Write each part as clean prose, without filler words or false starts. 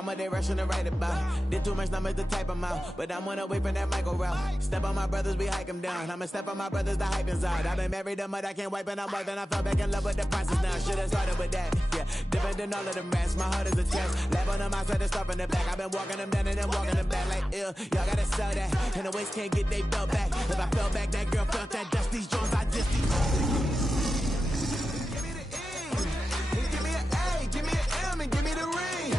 I'm a day rushing to write about. Did too much numbers to type them out, but I'm one away from that micro route. Step on my brothers, we hike them down. I'ma step on my brothers, the hype inside. I've been married them, but I can't wipe and I'm then I fell back in love with the process now. Should've started with that, yeah. Different than all of them rats, my heart is a test. Lab on them outside, to start from the back. I've been walking them down and then walking them back like ill. Y'all gotta sell that, and the waist can't get they belt back. If I fell back, that girl felt that dust. These Jones, I just these. Give me the E, give me an A, give me an M, and give me the ring.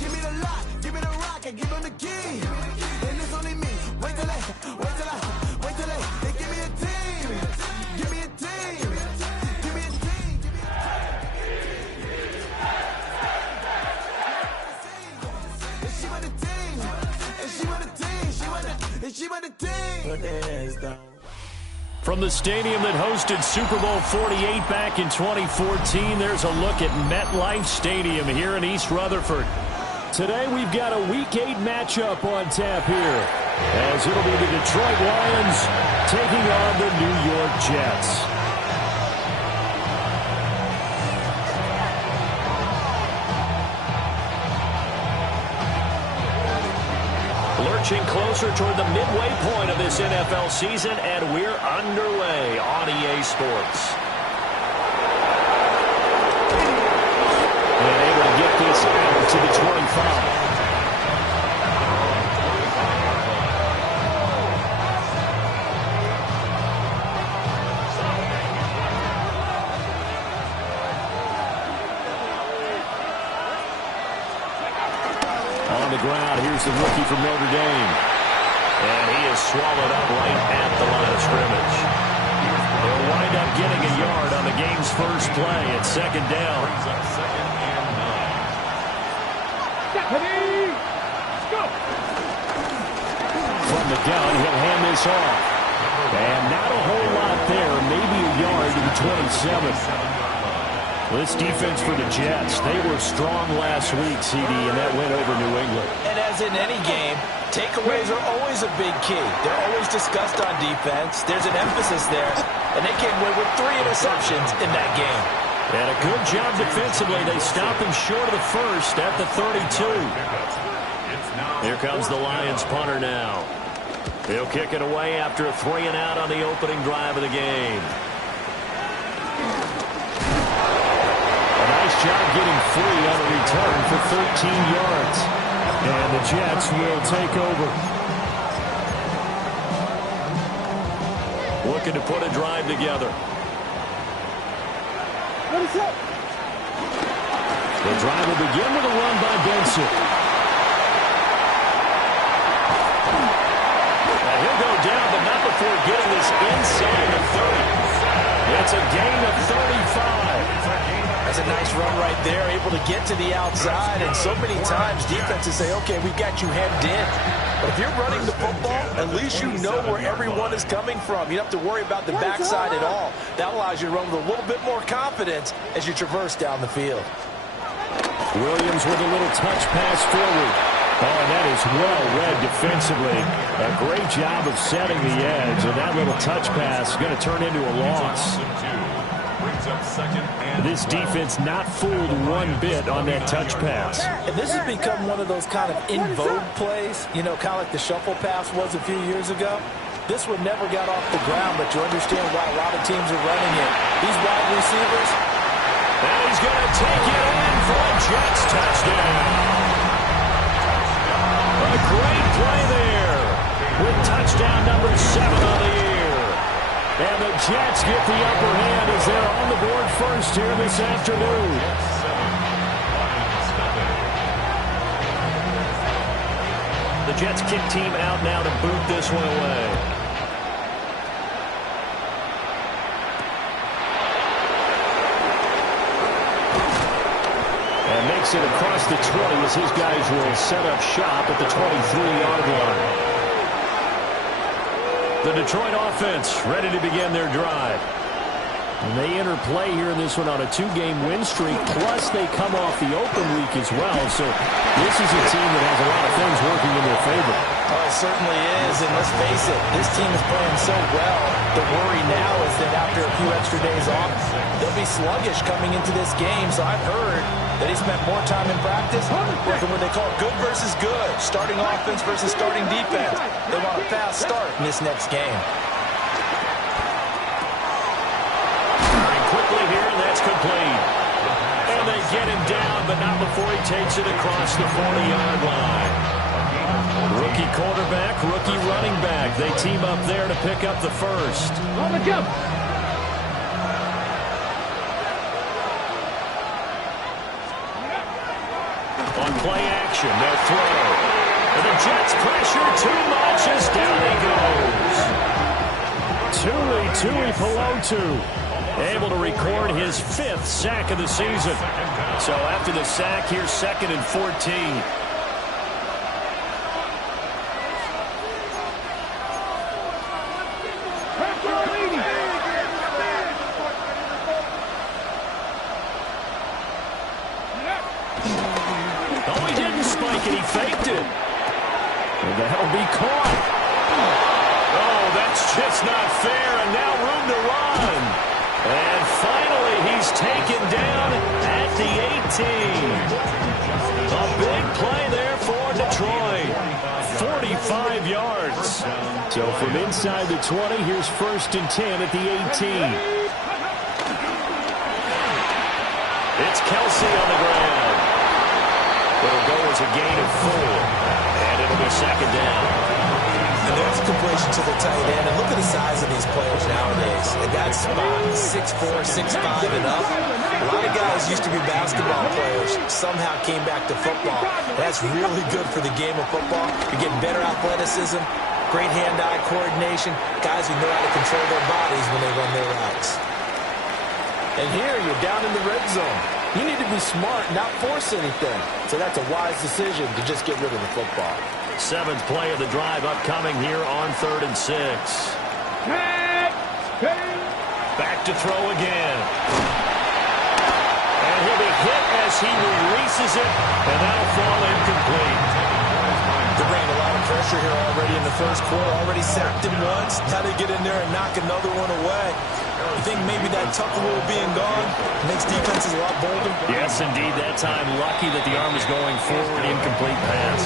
Give me the lock, give me the rock, and give them the key. And it's only me. Wait till they give me a team. Give me a team. Give me a team. And she want the team. And she want the team. And she want the team. Put their hands down. From the stadium that hosted Super Bowl 48 back in 2014, there's a look at MetLife Stadium here in East Rutherford. Today we've got a Week 8 matchup on tap here, as it'll be the Detroit Lions taking on the New York Jets. Lurching closer toward the midway point of this NFL season, and we're underway on EA Sports. And able to get this out to the 25. On the ground, here's the rookie from Notre Dame. And he is swallowed up right at the line of scrimmage. They'll wind up getting a yard on the game's first play at second down. From the gun, he'll hand this off. And not a whole lot there, maybe a yard to the 27. This defense for the Jets, they were strong last week, CD, and that went over New England. And as in any game, takeaways are always a big key. They're always discussed on defense. There's an emphasis there, and they came away with 3 interceptions in that game. And a good job defensively. They stopped them short of the first at the 32. Here comes the Lions punter now. He'll kick it away after a 3-and-out on the opening drive of the game. Nice job getting free on a return for 13 yards. And the Jets will take over. Looking to put a drive together. The drive will begin with a run by Benson. Now he'll go down, but not before getting this inside the 30. It's a gain of 35. That's a nice run right there, able to get to the outside. And so many times defenses say, okay, we've got you hemmed in. But if you're running the football, at least you know where everyone is coming from. You don't have to worry about the backside at all. That allows you to run with a little bit more confidence as you traverse down the field. Williams with a little touch pass forward. Oh, that is well read defensively. A great job of setting the edge. And that little touch pass is going to turn into a loss. This defense not fooled one bit on that touch pass. And this has become one of those kind of in vogue plays, you know, kind of like the shuffle pass was a few years ago. This one never got off the ground, but you understand why a lot of teams are running it. These wide receivers. And he's going to take it in for a Jets touchdown. A great play there with touchdown number 7 on the year. And the Jets get the upper hand as they're on the board first here this afternoon. The Jets kick team out now to boot this one away. And makes it across the 20 as his guys will set up shop at the 23-yard line. The Detroit offense ready to begin their drive. And they enter play here in this one on a 2-game win streak, plus they come off the open week as well. So this is a team that has a lot of things working in their favor. Oh, it certainly is, and let's face it, this team is playing so well. The worry now is that after a few extra days off, they'll be sluggish coming into this game. So I've heard that he spent more time in practice working what they call good versus good, starting offense versus starting defense. They want a fast start in this next game. Very quickly here, and that's complete. And they get him down, but not before he takes it across the 40-yard line. Rookie quarterback, rookie running back. They team up there to pick up the first. On the jump. On play action, they'll throw. And the Jets pressure too much as down he goes. Tui Pelotu able to record his 5th sack of the season. So after the sack, here's 2nd and 14. Oh, he didn't spike it. He faked it. And that'll be caught. Oh, that's just not fair. And now room to run. And finally, he's taken down at the 18. A big play there for Detroit. 45 yards. So from inside the 20, here's 1st and 10 at the 18. It's Kelsey on the ground. It'll go as a gain of 4. And it'll be 2nd down. And there's a completion to the tight end. And look at the size of these players nowadays. At that spot, 6'4", 6'5", and up. A lot of guys used to be basketball players, somehow came back to football. That's really good for the game of football. You're getting better athleticism, great hand-eye coordination, guys who know how to control their bodies when they run their routes. And here, you're down in the red zone. You need to be smart, not force anything. So that's a wise decision to just get rid of the football. 7th play of the drive upcoming here on 3rd and 6. Back to throw again. And he'll be hit as he releases it, and that'll fall incomplete. They ran a lot of pressure here already in the first quarter. Already sacked him once. Now they get in there and knock another one away. You think maybe that Tucker rule being gone makes defenses a lot bolder? Yes, indeed. That time, lucky that the arm is going forward. Incomplete pass.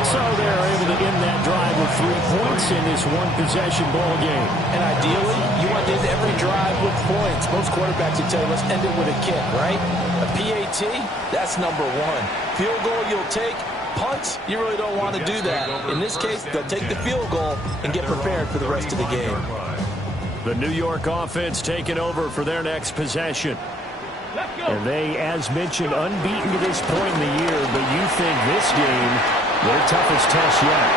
So they're able to end that drive with 3 points in this one-possession ball game. And ideally, you want to end every drive with points. Most quarterbacks would tell you, let's end it with a kick, right? A PAT, that's number 1. Field goal you'll take. Punts, you really don't want to do that. In this case, they'll take the field goal and get prepared for the rest of the game. The New York offense taking over for their next possession. And they, as mentioned, unbeaten to this point in the year, but you think this game, their toughest test yet.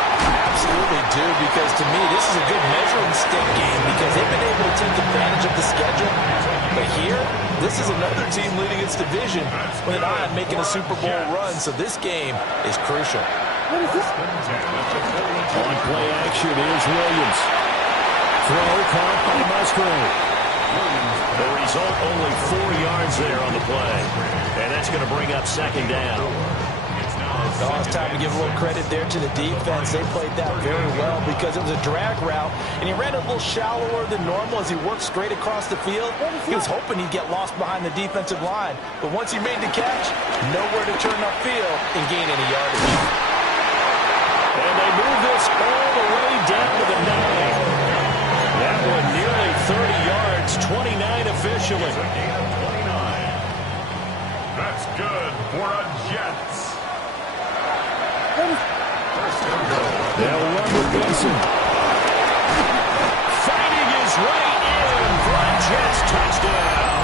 Absolutely do, because to me, this is a good measuring stick game because they've been able to take advantage of the schedule. But here, this is another team leading its division with an eye on making a Super Bowl run, so this game is crucial. On play action is Williams. Throw caught by Musgrave. The result, only 4 yards there on the play. And that's going to bring up 2nd down. Oh, it's time to give a little credit there to the defense. They played that very well because it was a drag route, and he ran a little shallower than normal as he worked straight across the field. He was hoping he'd get lost behind the defensive line, but once he made the catch, nowhere to turn upfield and gain any yardage. And they move this all the way down to the 9. That one nearly 30 yards, 29 officially. That's good for a Jets. They'll run with Benson. Finding his way in for a Jets touchdown.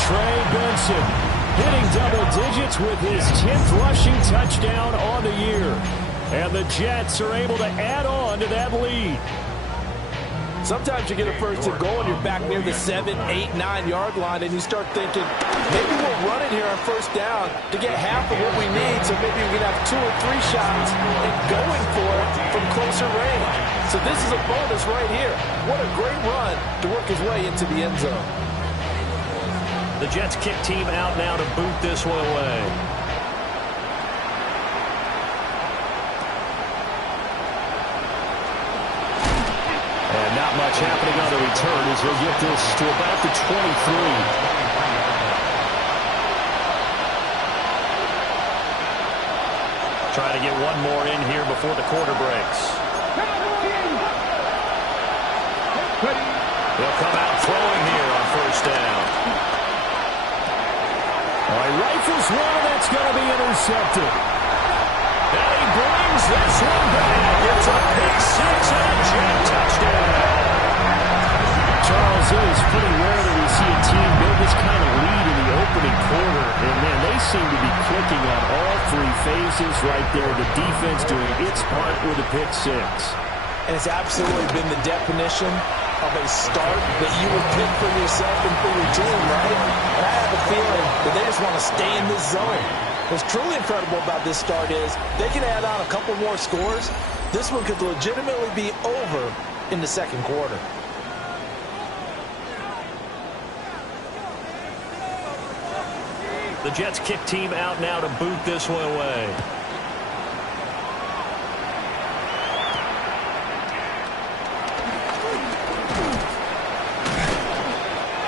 Trey Benson hitting double digits with his 10th rushing touchdown on the year. And the Jets are able to add on to that lead. Sometimes you get a first and goal and you're back near the 7, 8, 9-yard line and you start thinking, maybe we'll run it here on first down to get half of what we need, so maybe we can have 2 or 3 shots and going for it from closer range. So this is a bonus right here. What a great run to work his way into the end zone. The Jets kick team out now to boot this one away. And not much happening on the return as he'll get this to about the 23. Trying to get one more in here before the quarter breaks. They'll come out throwing here on first down. He rifles one, and that's going to be intercepted. And he brings this one back. It's a pick six and a Jet touchdown. Charles, it is pretty rare that we see a team build this kind of lead in the opening quarter. And, man, they seem to be clicking on all three phases right there. The defense doing its part with a pick six. And it's absolutely been the definition of a start that you would pick for yourself and for your team, right? And I have a feeling that they just want to stay in this zone. What's truly incredible about this start is they can add on a couple more scores. This one could legitimately be over in the second quarter. The Jets kick team out now to boot this one away.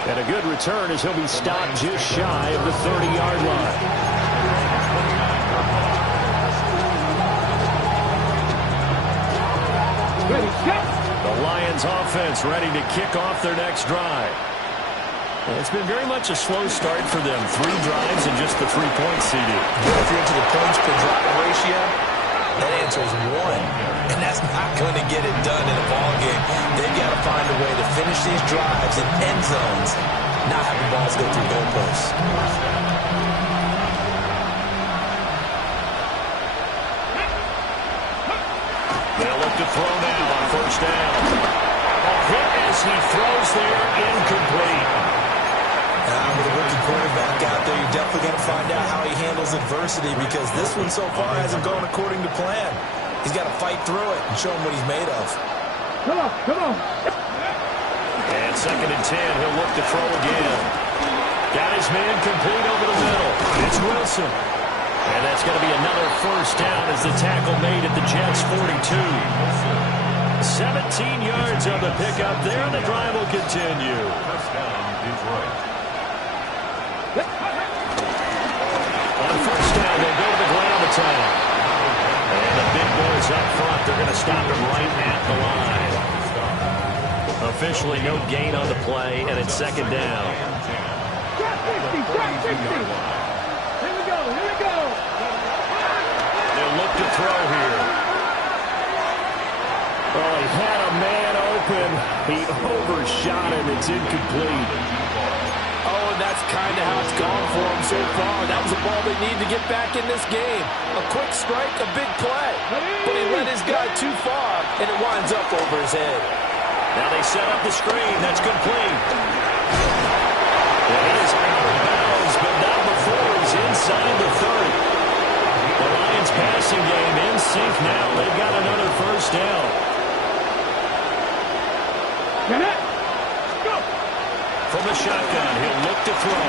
And a good return as he'll be stopped just shy of the 30-yard line. The Lions offense ready to kick off their next drive. It's been very much a slow start for them. 3 drives and just the 3 points, CD. If you're into the points per drive ratio, that answer is 1. And that's not going to get it done in a ball game. They've got to find a way to finish these drives in end zones, not having balls go through goalposts. They'll look to throw now on first down. A hit as he throws there, incomplete. With a rookie quarterback out there, you're definitely going to find out how he handles adversity because this one so far hasn't gone according to plan. He's got to fight through it and show him what he's made of. Come on. And 2nd and 10, he'll look to throw again. Got his man complete over the middle. It's Wilson. And that's going to be another first down as the tackle made at the Jets' 42. 17 yards on the pickup there, and the drive will continue. Touchdown, Detroit. On first down, they'll go to the ground attack. And the big boys up front, they're going to stop him right at the line. Officially no gain on the play, and it's 2nd down. Here we go. They'll look to throw here. Oh, he had a man open. He overshot him. It's incomplete. Oh, and that's kind of how it's gone for him so far. That was a ball they need to get back in this game. A quick strike, a big play. But he led his guy too far, and it winds up over his head. Now they set up the screen. That's complete. It is out of bounds, but not before he's inside the 30. The Lions passing game in sync now. They've got another first down. Go. From the shotgun, he'll look to throw.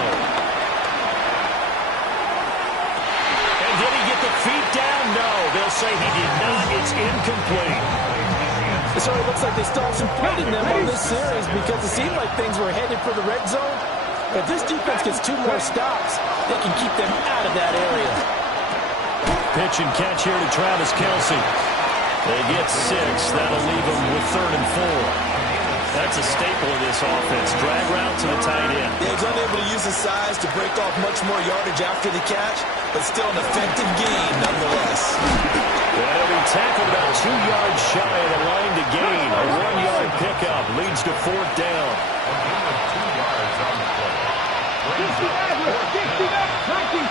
And did he get the feet down? No. They'll say he did not. It's incomplete. It sort of looks like they still have some fight in them on this series because it seemed like things were headed for the red zone. If this defense gets 2 more stops, they can keep them out of that area. Pitch and catch here to Travis Kelce. They get 6. That'll leave them with 3rd and 4. That's a staple of this offense. Drag route to the tight end. Yeah, he's unable to use his size to break off much more yardage after the catch, but still an effective gain nonetheless. Well, he'll be tackled about 2 yards shy of the line to gain. A 1-yard pickup leads to 4th down. 2 yards on the play. 69, 19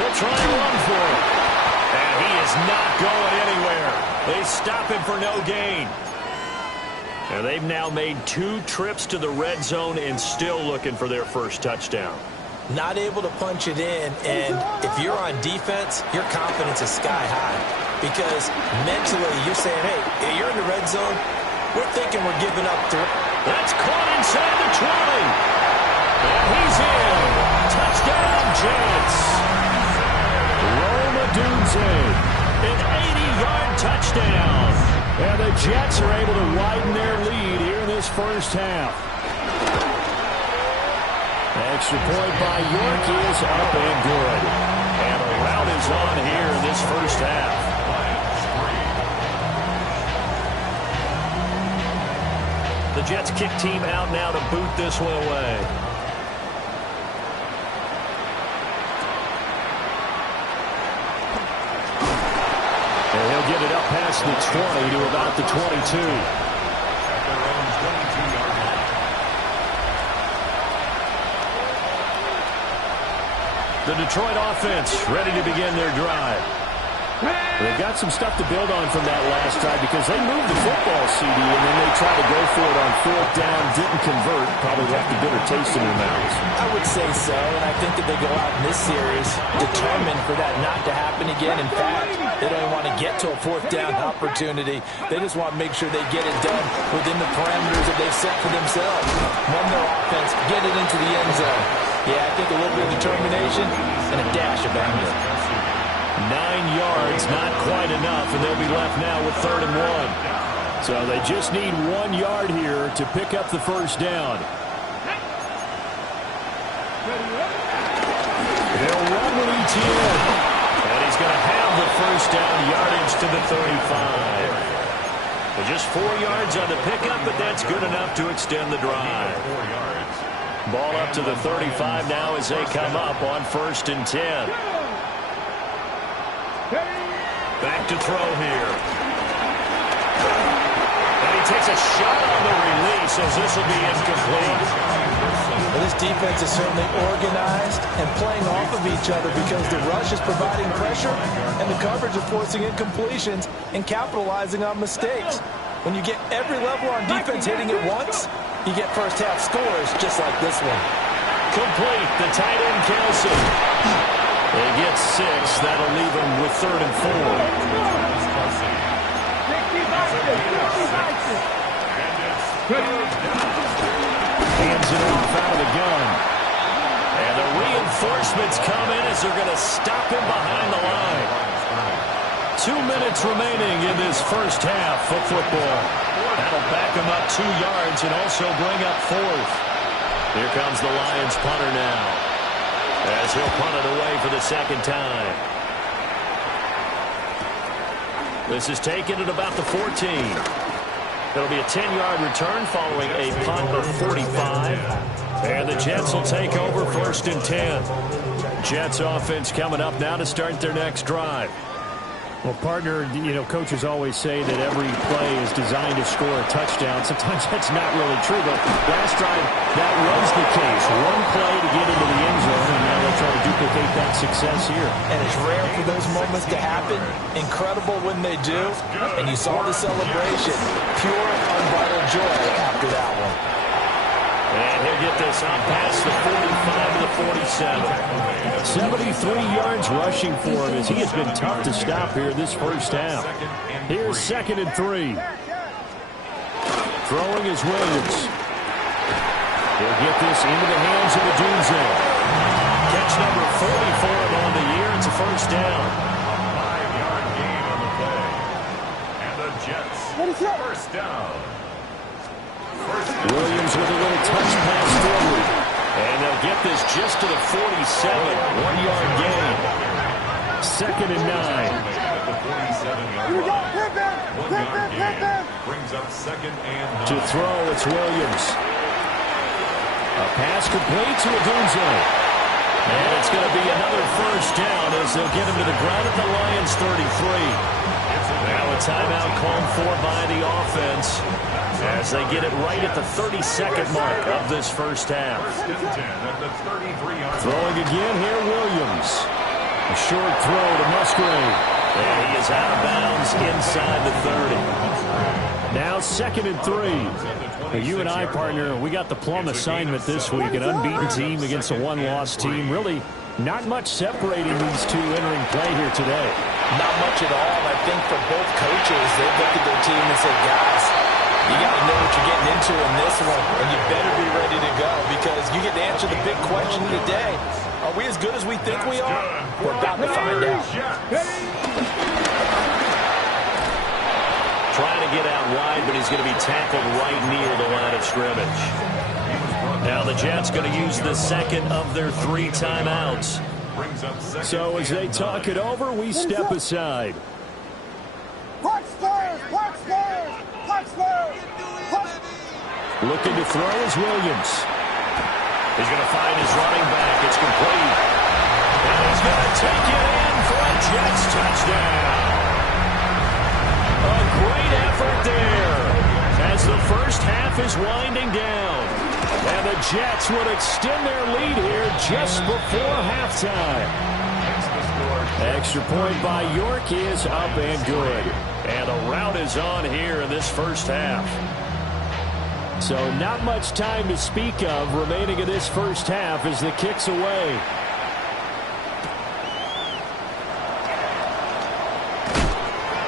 They'll try and run for it. And he is not going anywhere. They stop him for no gain. And they've now made 2 trips to the red zone and still looking for their first touchdown. Not able to punch it in, and if you're on defense, your confidence is sky high. Because mentally, you're saying, hey, you're in the red zone, we're thinking we're giving up 3. That's caught inside the 20. And he's in. Touchdown, Jets. Rome Odunze, an 80-yard touchdown. And the Jets are able to widen their lead here in this first half. Extra point by York is up and good. And around timeout is on here in this first half. The Jets kick team out now to boot this one away. And he'll get it up past the 20 to about the 22. The Detroit offense ready to begin their drive. They've got some stuff to build on from that last drive because they moved the football, CD, and then they tried to go for it on fourth down, didn't convert, probably left a bitter taste in their mouths. I would say so, and I think that they go out in this series determined for that not to happen again. In fact, they don't want to get to a fourth down opportunity. They just want to make sure they get it done within the parameters that they've set for themselves. Run their offense, get it into the end zone. Yeah, I think a little bit of determination and a dash of anger. 9 yards, not quite enough, and they'll be left now with 3rd and 1. So they just need 1 yard here to pick up the first down. They'll run with ETN, and he's going to have the first down, yardage to the 35. But just 4 yards on the pickup, but that's good enough to extend the drive. Ball up to the 35 now as they come up on 1st and 10. Back to throw here. And he takes a shot on the release as this will be incomplete. Well, this defense is certainly organized and playing off of each other because the rush is providing pressure and the coverage is forcing incompletions and capitalizing on mistakes. When you get every level on defense hitting it once, you get first half scores just like this one. Complete. The tight end, Kelce. They get 6. That'll leave them with 3rd and 4. Hands it off out of the gun. And the reinforcements come in as they're going to stop him behind the line. 2 minutes remaining in this first half of football. That'll back him up 2 yards and also bring up 4th. Here comes the Lions punter now, as he'll punt it away for the second time. This is taken at about the 14. It'll be a 10-yard return following a punt of 45. And the Jets will take over 1st and 10. Jets offense coming up now to start their next drive. Well, partner, you know, coaches always say that every play is designed to score a touchdown. Sometimes that's not really true, but last drive, that was the case. One play to get into the end zone, and now they'll try to duplicate that success here. And it's rare for those moments to happen. Incredible when they do. And you saw the celebration. Pure, unbridled joy after that one. And he'll get this on past the 45 to the 47. 73 yards rushing for him as he has been tough to stop here this first half. Here's 2nd and 3. Throwing is Williams. He'll get this into the hands of Odunze. Catch number 40 for him on the year. It's a first down. 5-yard gain on the play. And the Jets, first down. Williams with a little touch pass forward. And they'll get this just to the 47. 1-yard gain. 2nd and 9. At the 47-yard line. 1-yard gain. Brings up 2nd and 9. To throw, it's Williams. A pass complete to Odunze. And it's going to be another first down as they'll get him to the ground at the Lions' 33. Now a timeout called for by the offense as they get it right at the 32nd mark of this first half. Throwing again here, Williams. A short throw to Musgrave. And he is out of bounds inside the 30. Now 2nd and 3. You and I, partner, we got the plum assignment this week. An unbeaten team against a one-loss team. Really not much separating these two entering play here today. Not much at all. I think for both coaches, they've looked at their team and said, guys, you got to know what you're getting into in this one, and you better be ready to go because you get to answer the big question of the day. Are we as good as we think we are? We're about to find out. Trying to get out wide, but he's going to be tackled right near the line of scrimmage. Now the Jets going to use the second of their 3 timeouts. brings up second. So as they talk it over, we step aside. Looking to throw is Williams. He's going to find his running back. It's complete. And he's going to take it in for a Jets touchdown. A great effort there as the first half is winding down. And the Jets would extend their lead here just before halftime. Extra point by York is up and good. And a rout is on here in this first half. So not much time to speak of remaining in this first half as the kick's away.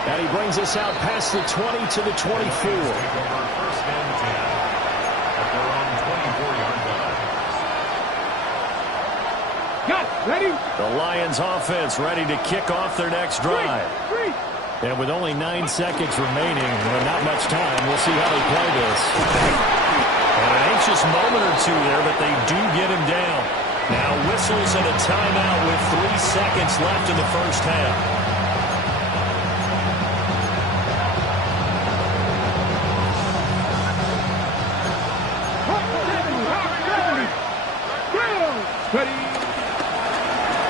And he brings us out past the 20 to the 24. First and 10 at their own 24-yard line. Got ready. The Lions offense ready to kick off their next drive. And with only 9 seconds remaining, and not much time, we'll see how they play this. And an anxious moment or two there, but they do get him down. Now whistles and a timeout with 3 seconds left in the first half.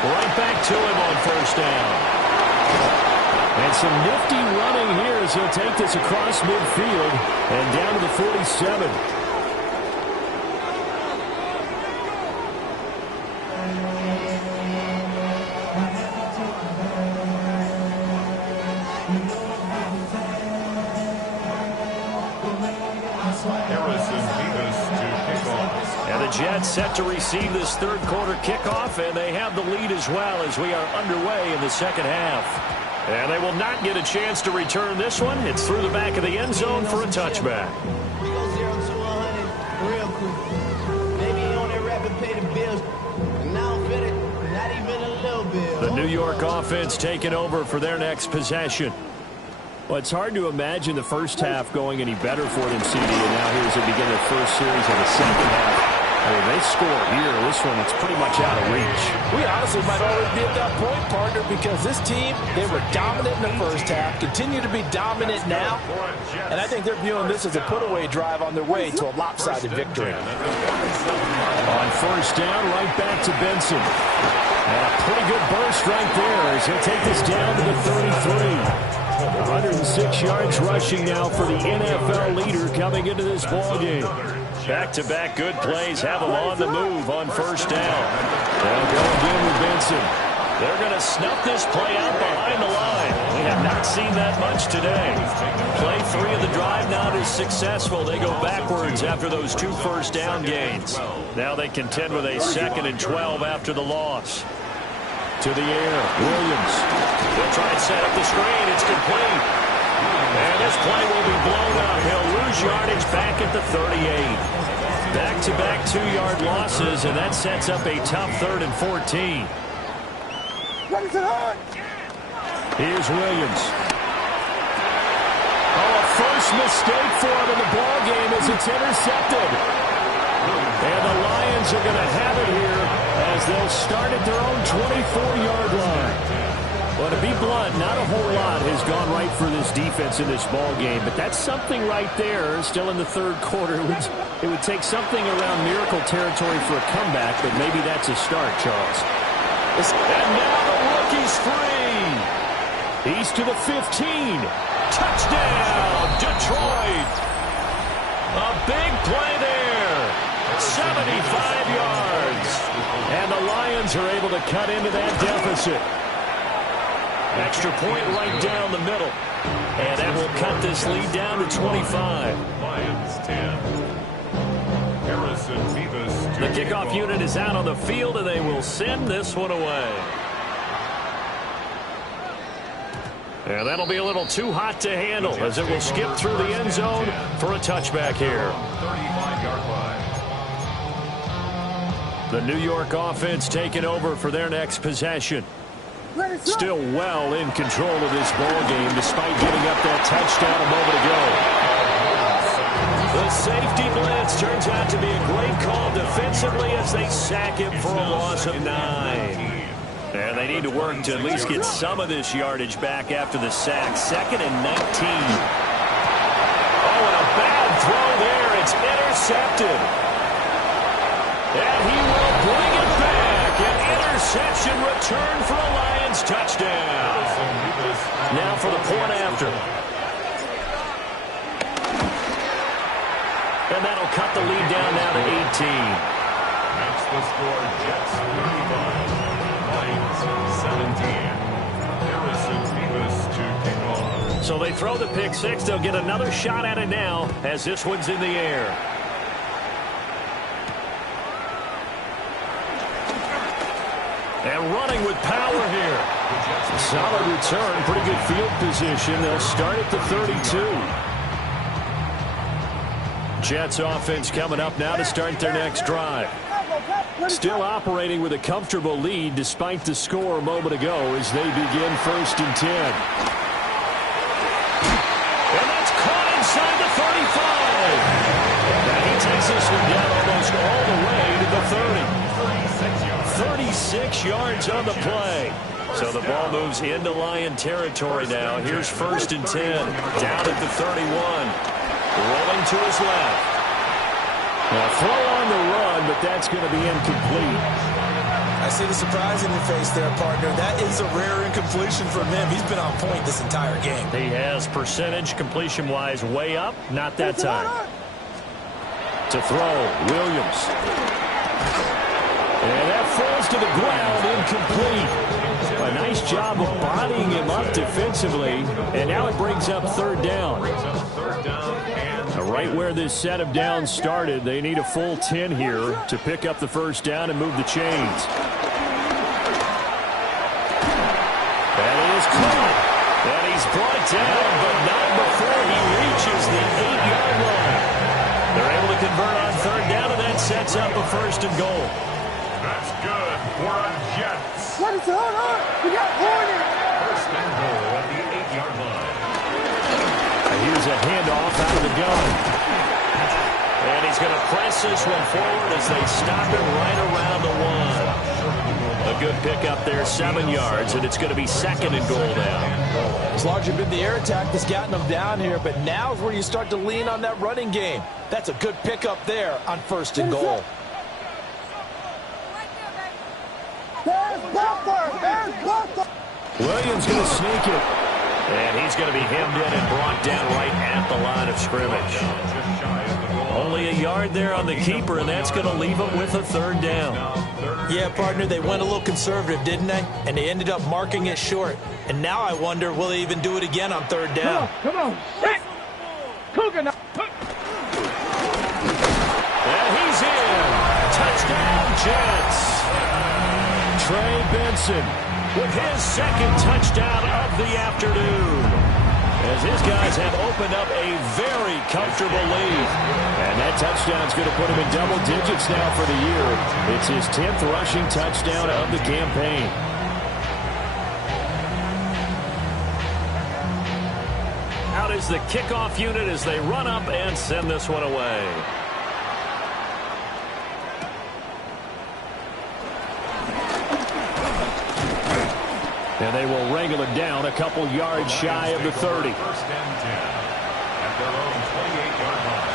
Right back to him on first down. And some nifty running here as he'll take this across midfield and down to the 47. And the Jets set to receive this third quarter kickoff, and they have the lead as well as we are underway in the second half. And they will not get a chance to return this one. It's through the back of the end zone for a touchback. We go 0 to 100 real quick. Maybe on that rapid pay the bills. And now I'm fit it, not even a little bit. The New York offense taking over for their next possession. Well, it's hard to imagine the first half going any better for them, CD, and now here's they begin their first series of the second half. I mean, they score here. This one, it's pretty much out of reach. We honestly might already be at that point, partner, because this team, they were dominant in the first half, continue to be dominant now, and I think they're viewing this as a put-away drive on their way to a lopsided victory. On first down, right back to Benson. And a pretty good burst right there as he'll take this down to the 33. 106 yards rushing now for the NFL leader coming into this ballgame. Back-to-back good plays have them on the move on first down. They'll go again with Benson. They're going to snuff this play out behind the line. We have not seen that much today. Play 3 of the drive not as successful. They go backwards after those 2 first down gains. Now they contend with a 2nd and 12 after the loss. To the air, Williams. They'll try and set up the screen. It's complete. And this play will be blown up. He'll lose yardage back at the 38. Back-to-back 2-yard losses, and that sets up a tough 3rd and 14. Here's Williams. Oh, a first mistake for him in the ballgame as it's intercepted. And the Lions are going to have it here as they'll start at their own 24-yard line. Well, to be blunt, not a whole lot has gone right for this defense in this ball game, but that's something right there. Still in the third quarter, it would take something around miracle territory for a comeback, but maybe that's a start, Charles. And now the rookie's free. He's to the 15. Touchdown, Detroit. A big play there. 75 yards. And the Lions are able to cut into that deficit. Extra point right down the middle. And that will cut this lead down to 25. Lions 10. Harrison Beavis. The kickoff unit is out on the field, and they will send this one away. And that'll be a little too hot to handle as it will skip through the end zone for a touchback here. 35-yard line. The New York offense taking over for their next possession. Still well in control of this ball game despite giving up that touchdown a moment ago. The safety blitz turns out to be a great call defensively as they sack him for a loss of 9. And they need to work to at least get some of this yardage back after the sack. 2nd and 19. Oh, and a bad throw there. It's intercepted. And he will bring it back. An interception return for a Lions touchdown. Now for the point after. And that'll cut the lead down now to 18. That's the score. Jets 35. Lions 17. Harrison Beavis to kick off. So they throw the pick six. They'll get another shot at it now as this one's in the air. And running with power here. Solid return. Pretty good field position. They'll start at the 32. Jets offense coming up now to start their next drive. Still operating with a comfortable lead despite the score a moment ago as they begin 1st and 10. And that's caught inside the 35. Now he takes this one down almost all the way to the 30. 36 yards on the play. So the ball moves into Lion territory now. Here's 1st and 10. Down at the 31. Rolling to his left. Now throw on the run, but that's going to be incomplete. I see the surprise in your face there, partner. That is a rare incompletion from him. He's been on point this entire game. He has percentage completion-wise way up. Not that time. To throw, Williams. And that falls to the ground, incomplete. A nice job of bodying him up defensively. And now it brings up 3rd down. Right where this set of downs started, they need a full 10 here to pick up the 1st down and move the chains. That is caught. And he's brought down, but not before he reaches the 8-yard line. They're able to convert on 3rd down, and that sets up a 1st and goal. That's good for a Jets. What is going on? We got Hornet. 1st and goal at the 8-yard line. Here's a handoff out of the gun. And he's going to press this one forward as they stop him right around the 1. A good pickup there, 7 yards, and it's going to be 2nd and goal now. It's largely been the air attack that's gotten them down here, but now is where you start to lean on that running game. That's a good pickup there on 1st and goal. Williams going to sneak it. And he's going to be hemmed in and brought down right at the line of scrimmage. Only a yard there on the keeper, and that's going to leave him with a 3rd down. Yeah, partner, they went a little conservative, didn't they? And they ended up marking it short. And now I wonder, will they even do it again on 3rd down? Come on. Cougar now. And he's in. Touchdown, Jets. Trey Benson with his 2nd touchdown of the afternoon. As his guys have opened up a very comfortable lead. And that touchdown's going to put him in double digits now for the year. It's his 10th rushing touchdown of the campaign. Out is the kickoff unit as they run up and send this one away. And they will wrangle it down a couple yards shy of the 30. 1st and 10 at their own 28-yard line.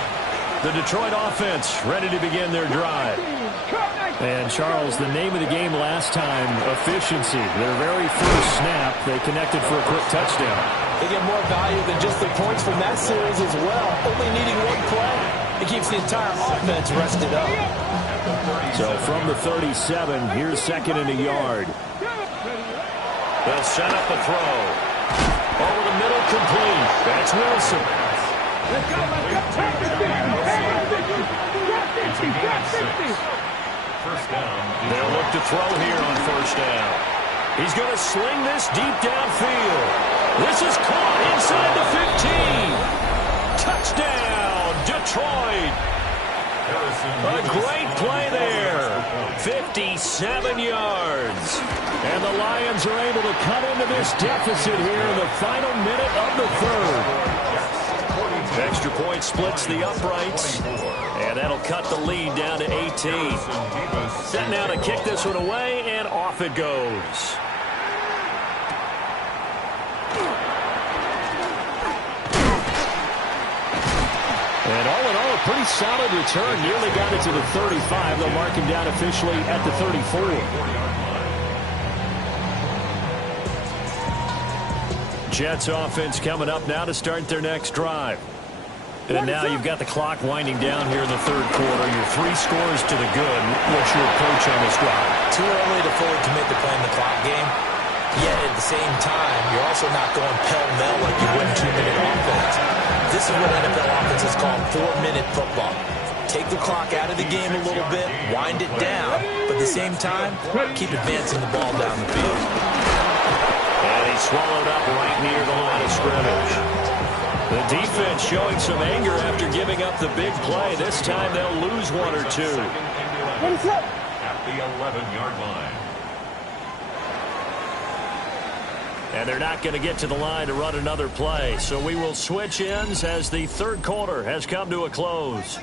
The Detroit offense ready to begin their drive. And, Charles, the name of the game last time, efficiency. Their very first snap, they connected for a quick touchdown. They get more value than just the points from that series as well. Only needing one play. It keeps the entire offense rested up. So from the 37, here's 2nd and a yard. They'll set up a throw. Over the middle, complete. That's Wilson. Let's go. First down. They'll look to throw here on 1st down. He's going to sling this deep downfield. This is caught inside the 15. Touchdown, Detroit. A great play there. 57 yards. And the Lions are able to cut into this deficit here in the final minute of the 3rd. Extra point splits the uprights. And that'll cut the lead down to 18. Set now to kick this one away, and off it goes. And all in all, a pretty solid return. Nearly got it to the 35. They'll mark him down officially at the 34. Jets offense coming up now to start their next drive. And now you've got the clock winding down here in the third quarter. Your 3 scores to the good. What's your approach on this drive? Too early to fully commit to playing the clock game. Yet at the same time, you're also not going pell-mell like you would in 2-minute offense. This is what NFL offenses call 4-minute football. Take the clock out of the game a little bit, wind it down, but at the same time, keep advancing the ball down the field. And he swallowed up right near the line of scrimmage. The defense showing some anger after giving up the big play. This time they'll lose 1 or 2. At the 11-yard line. And they're not going to get to the line to run another play. So we will switch ends as the third quarter has come to a close.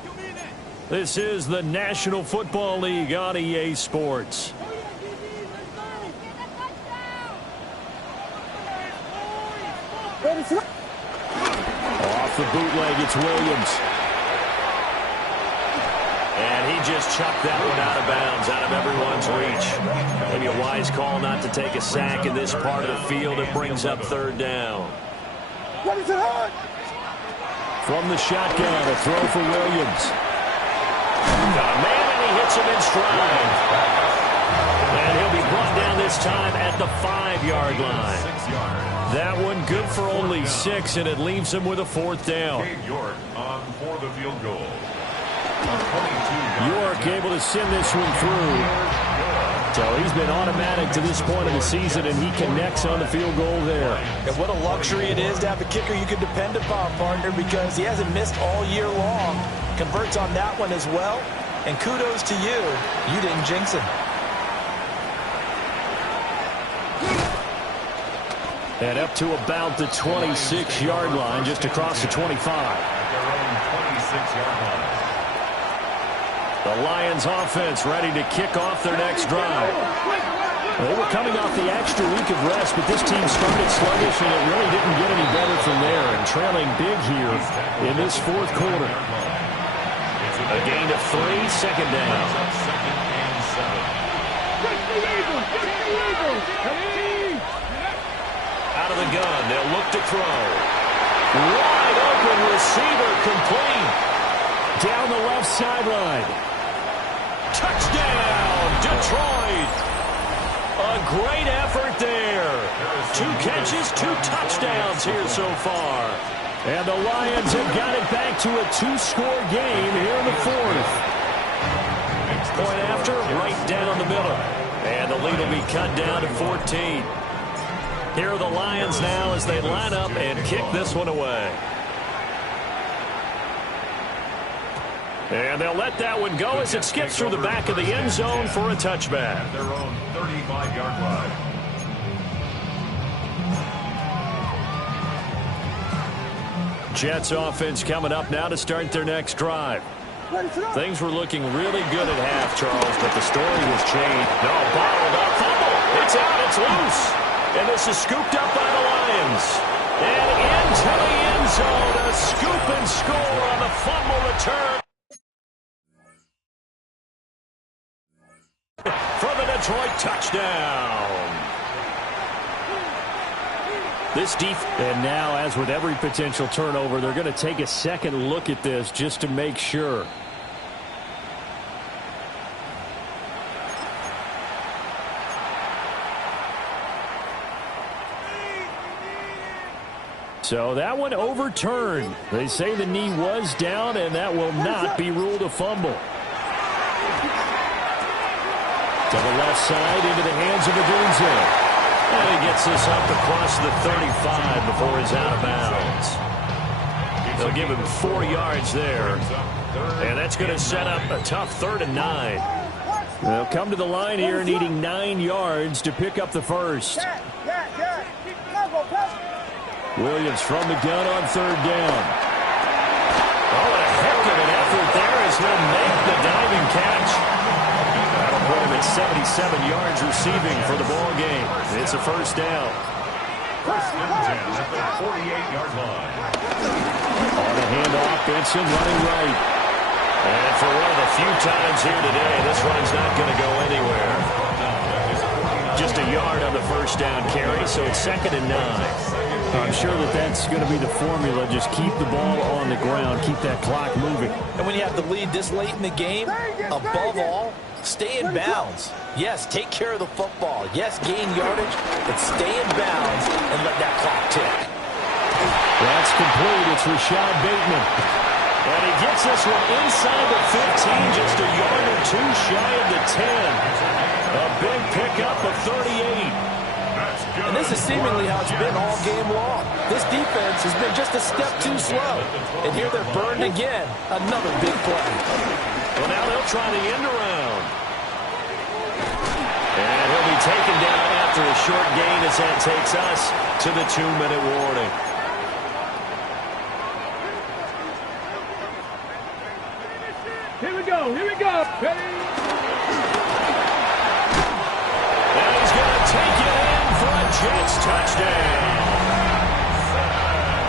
This is the National Football League on EA Sports. Off the bootleg, it's Williams. And he just chucked that one out of bounds, out of everyone's reach. Maybe a wise call not to take a sack in this part of the field. It brings up third down. From the shotgun, a throw for Williams. Got a man, and he hits him in stride. And he'll be brought down this time at the 5-yard line. That one good for only 6, and it leaves him with a 4th down. York on for the field goal. York able to send this one through. So he's been automatic to this point of the season, and he connects on the field goal there. And what a luxury it is to have a kicker you can depend upon, partner, because he hasn't missed all year long. Converts on that one as well. And kudos to you. You didn't jinx him. And up to about the 26-yard line, just across the 25. At their own 26-yard line. The Lions offense ready to kick off their next drive. They were coming off the extra week of rest, but this team started sluggish, and it really didn't get any better from there. And trailing big here in this fourth quarter. A gain of 3, second down. Out of the gun, they'll look to throw. Wide open receiver, complete. Down the left sideline. Touchdown, Detroit. A great effort there. 2 catches, 2 touchdowns here so far. And the Lions have got it back to a 2-score game here in the 4th. Point after, right down the middle. And the lead will be cut down to 14. Here are the Lions now as they line up and kick this one away. And they'll let that one go as it skips through the back of the end zone for a touchback. At their own 35-yard line. Jets offense coming up now to start their next drive. Things were looking really good at half, Charles, but the story has changed. No, bottled up, fumble. It's out, it's loose. And this is scooped up by the Lions. And into the end zone, a scoop and score on the fumble return. For the Detroit touchdown. And now, as with every potential turnover, they're going to take a second look at this just to make sure. So that one overturned. They say the knee was down, and that will not be ruled a fumble. To the left side, into the hands of Odunze. And he gets this up across the 35 before he's out of bounds. They'll give him 4 yards there. And that's going to set up a tough 3rd and 9. They'll come to the line here needing 9 yards to pick up the first. Williams from the gun on 3rd down. Oh, and a heck of an effort there as he'll make the diving catch. That'll put him at 77 yards receiving for the ball game. It's a first down. First and 10 at the 48-yard line. On the handoff, Benson running right. And for one of the few times here today, this run's not going to go anywhere. Just a yard on the first down carry, so it's 2nd and 9. I'm sure that that's going to be the formula. Just keep the ball on the ground, keep that clock moving. And when you have the lead this late in the game, above all, stay in bounds. Yes, take care of the football. Yes, gain yardage, but stay in bounds and let that clock tick. That's complete. It's Rashad Bateman. And he gets this one inside the 15, just a yard or two shy of the 10. A big pickup of 38. And this is seemingly how it's been all game long. This defense has been just a step too slow. And here they're burned again. Another big play. Well, now they'll try the end around. And he'll be taken down after a short gain as that takes us to the 2-minute warning. Here we go. Here we go. Ready? And he's going to take it in for a Jets touchdown.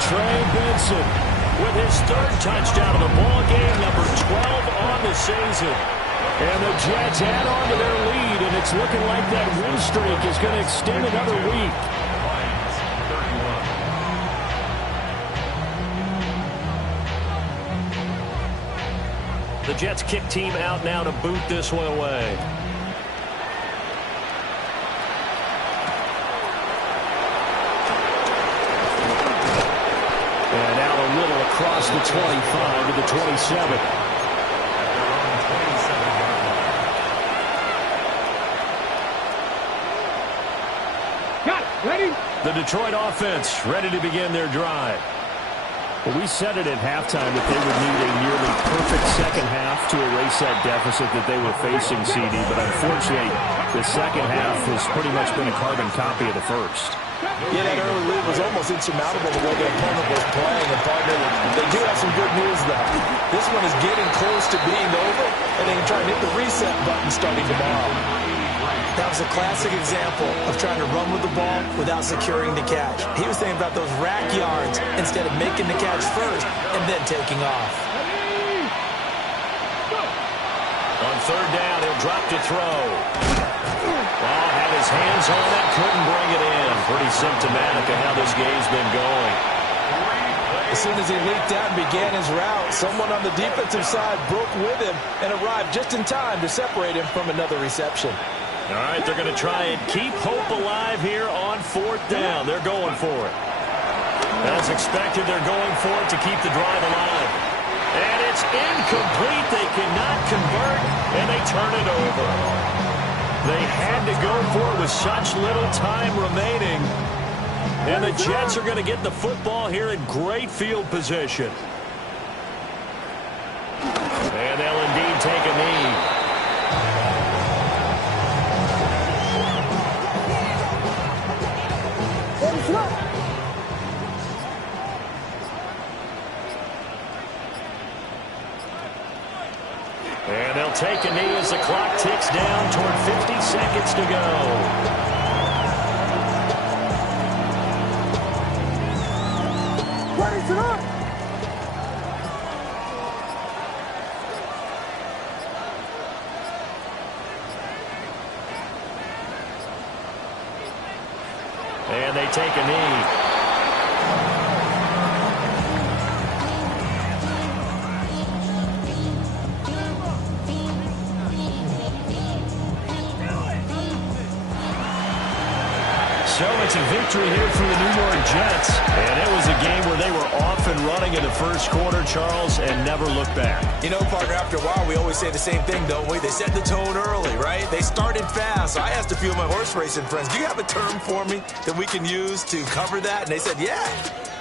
Trey Benson with his 3rd touchdown of the ball game, number 12 on the season. And the Jets add on to their lead, and it's looking like that win streak is going to extend another week. The Jets kick team out now to boot this one away. And out a little across the 25 to the 27. Got it. Ready? The Detroit offense ready to begin their drive. Well, we said it at halftime that they would need a nearly perfect second half to erase that deficit that they were facing, CD. But unfortunately, the second half has pretty much been a carbon copy of the first. Yeah, that early lead was almost insurmountable the way the opponent was playing. And partner, they do have some good news, though. This one is getting close to being over, and they can try and hit the reset button starting tomorrow. That was a classic example of trying to run with the ball without securing the catch. He was thinking about those rack yards instead of making the catch first and then taking off. On 3rd down, he'll drop to throw. Oh, had his hands on it, couldn't bring it in. Pretty symptomatic of how this game's been going. As soon as he leaped out and began his route, someone on the defensive side broke with him and arrived just in time to separate him from another reception. All right, they're going to try and keep hope alive here on 4th down. They're going for it. As expected, they're going for it to keep the drive alive. And it's incomplete. They cannot convert, and they turn it over. They had to go for it with such little time remaining. And the Jets are going to get the football here in great field position. And they'll indeed take a knee. And they'll take a knee as the clock ticks down toward 50 seconds to go. Ready, sit up. And they take a knee. So it's a victory here for the New York Jets. And it was a game where they were off and running in the first quarter, Charles, and never looked back. You know, partner, after a while, we always say the same thing, don't we? They set the tone early, right? They started fast. So I asked a few of my horse racing friends, do you have a term for me that we can use to cover that? And they said, yeah.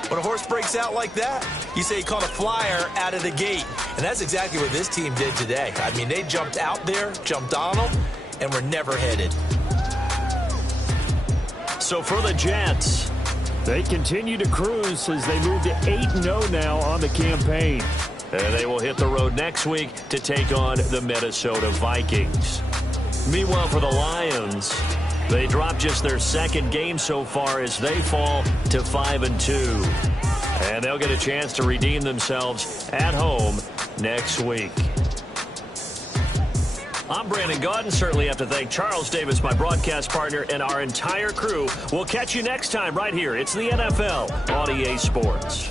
When a horse breaks out like that, you say he caught a flyer out of the gate. And that's exactly what this team did today. I mean, they jumped out there, jumped on them, and were never headed. So for the Jets, they continue to cruise as they move to 8-0 now on the campaign. And they will hit the road next week to take on the Minnesota Vikings. Meanwhile, for the Lions, they dropped just their second game so far as they fall to 5-2. And they'll get a chance to redeem themselves at home next week. I'm Brandon Gaudin. Certainly have to thank Charles Davis, my broadcast partner, and our entire crew. We'll catch you next time right here. It's the NFL on EA Sports.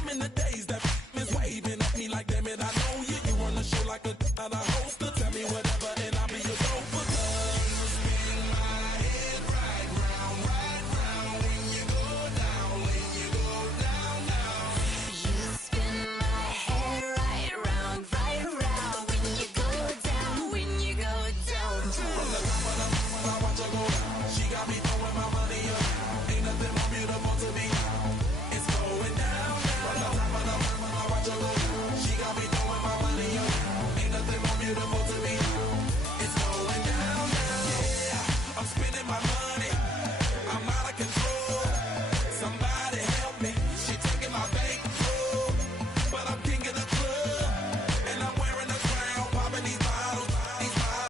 I'm in the days that is waving at me like damn it I know